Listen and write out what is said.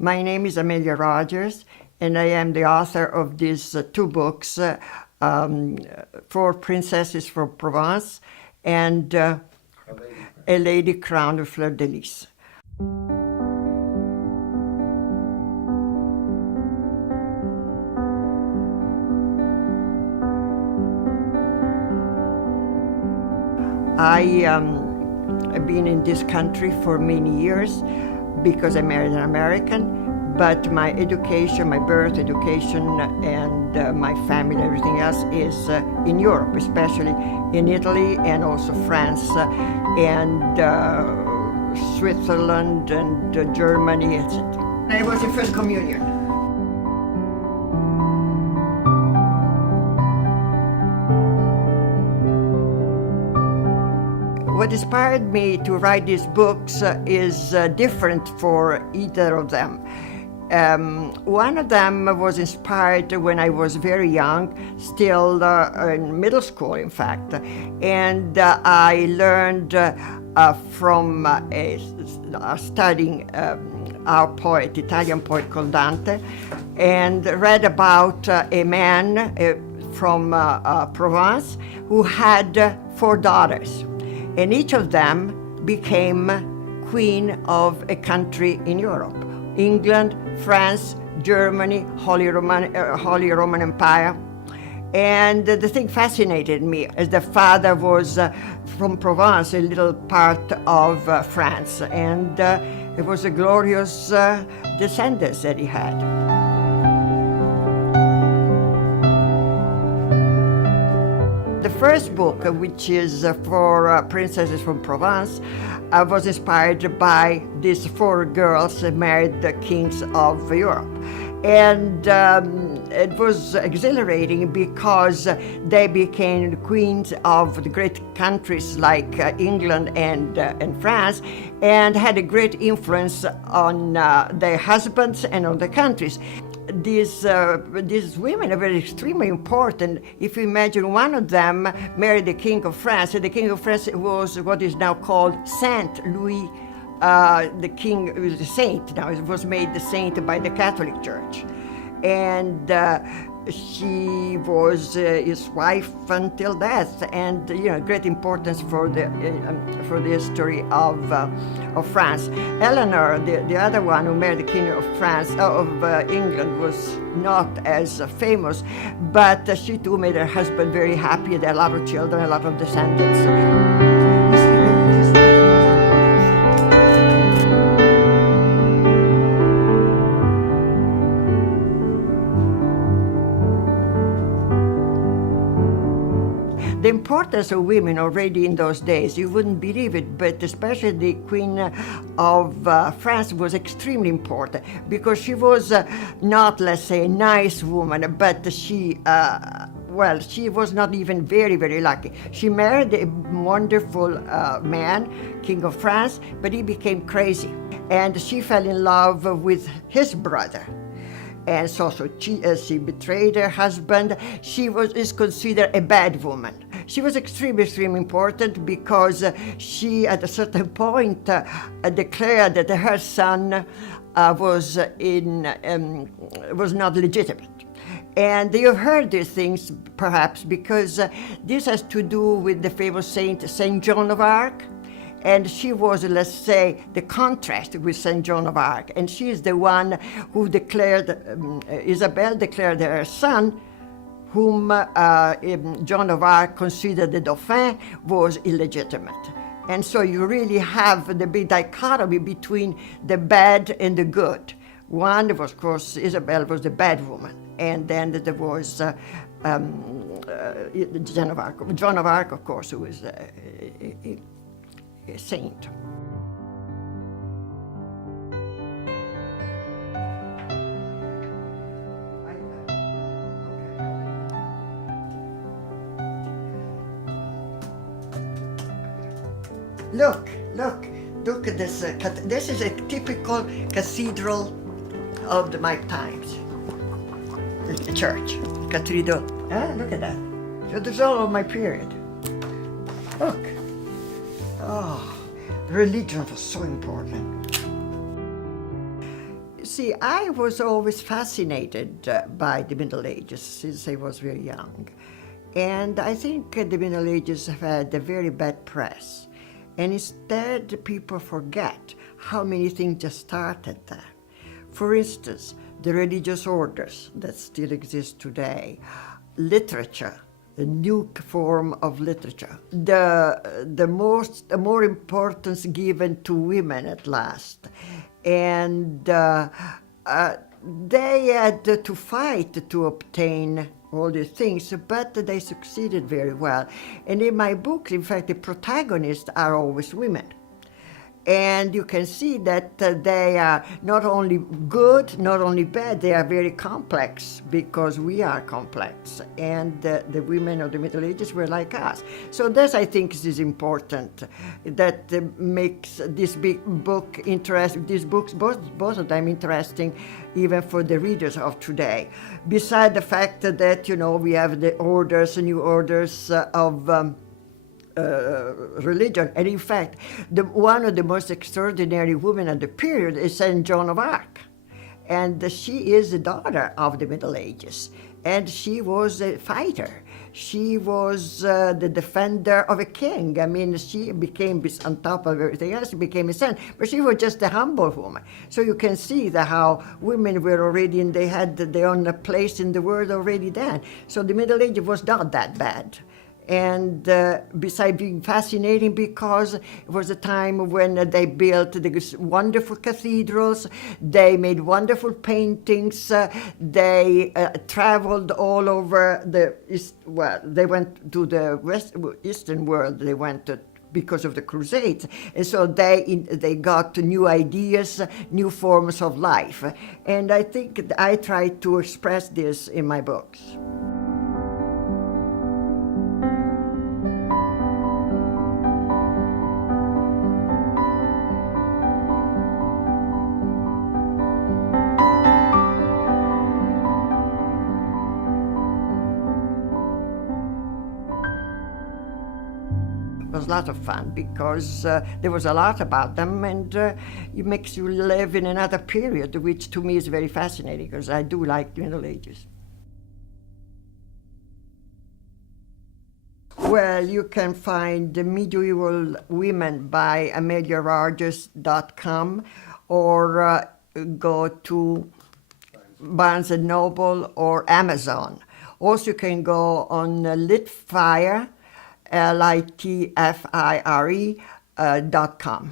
My name is Amelia Rogers, and I am the author of these two books, Four Princesses from Provence and A Lady Crowned with Fleur de Lis. I've been in this country for many years because I married an American, but my education, my birth education, and my family, everything else is in Europe, especially in Italy and also France and Switzerland and Germany, etc. I was in First Communion. What inspired me to write these books is different for either of them. One of them was inspired when I was very young, still in middle school, in fact, and I learned from studying our poet, Italian poet called Dante, and read about a man from Provence who had 4 daughters. And each of them became queen of a country in Europe: England, France, Germany, Holy Roman Empire. And the thing fascinated me, as the father was from Provence, a little part of France, and it was a glorious descendants that he had. The first book, which is for Princesses from Provence, was inspired by these 4 girls married the kings of Europe. And it was exhilarating because they became queens of the great countries like England and France, and had a great influence on their husbands and on the countries. These women are very extremely important. If you imagine, one of them married the King of France, and the King of France was what is now called Saint Louis. The king was a saint now. It was made the saint by the Catholic Church. And she was his wife until death, and great importance for the history of France. Eleanor, the other one who married the King of France of England, was not as famous, but she too made her husband very happy. They had a lot of children, a lot of descendants. The importance of women already in those days, you wouldn't believe it, but especially the Queen of France was extremely important, because she was not, let's say, a nice woman, but she was not even very, very lucky. She married a wonderful man, King of France, but he became crazy, and she fell in love with his brother. And so she betrayed her husband. She is considered a bad woman. She was extremely, extremely important because she, at a certain point, declared that her son was not legitimate. And you've heard these things, perhaps, because this has to do with the famous saint, Saint Joan of Arc. And she was, let's say, the contrast with Saint Joan of Arc. And she is the one who declared, Isabel declared her son, whom Joan of Arc considered the Dauphin, was illegitimate. And so you really have the big dichotomy between the bad and the good. One was, of course, Isabel was the bad woman. And then there was Joan of Arc. Joan of Arc, of course, who was a saint. Look at this. This is a typical cathedral of my times. The church, cathedral. Look at that. So this is all of my period. Look. Oh, religion was so important. see, I was always fascinated by the Middle Ages since I was very young. And I think the Middle Ages have had a very bad press. And instead, people forget how many things just started there. For instance, the religious orders that still exist today, literature, a new form of literature, the more importance given to women at last, and they had to fight to obtain all these things, but they succeeded very well. And in my book, in fact, the protagonists are always women. And you can see that they are not only good, not only bad, they are very complex, because we are complex. And the women of the Middle Ages were like us. So this, I think, is important. That makes this big book interesting, these books, both of them interesting, even for the readers of today. Beside the fact that, you know, we have the orders, new orders of religion. And in fact, one of the most extraordinary women of the period is Saint Joan of Arc. And she is the daughter of the Middle Ages. And she was a fighter. She was the defender of a king. I mean, she became, on top of everything else, she became a saint. But she was just a humble woman. So you can see how women were already, and they had their own place in the world already then. So the Middle Ages was not that bad. And besides being fascinating, because it was a time when they built these wonderful cathedrals, they made wonderful paintings, they traveled all over the East. Well, they went to the Eastern world, they went to, because of the Crusades. And so they got new ideas, new forms of life. And I think I try to express this in my books. It was a lot of fun, because there was a lot about them, and it makes you live in another period, which to me is very fascinating, because I do like the Middle Ages. Well, you can find the Medieval Women by AmeliaRogers.com, or go to Barnes & Noble or Amazon. Also, you can go on Litfire, LITFIRE.com.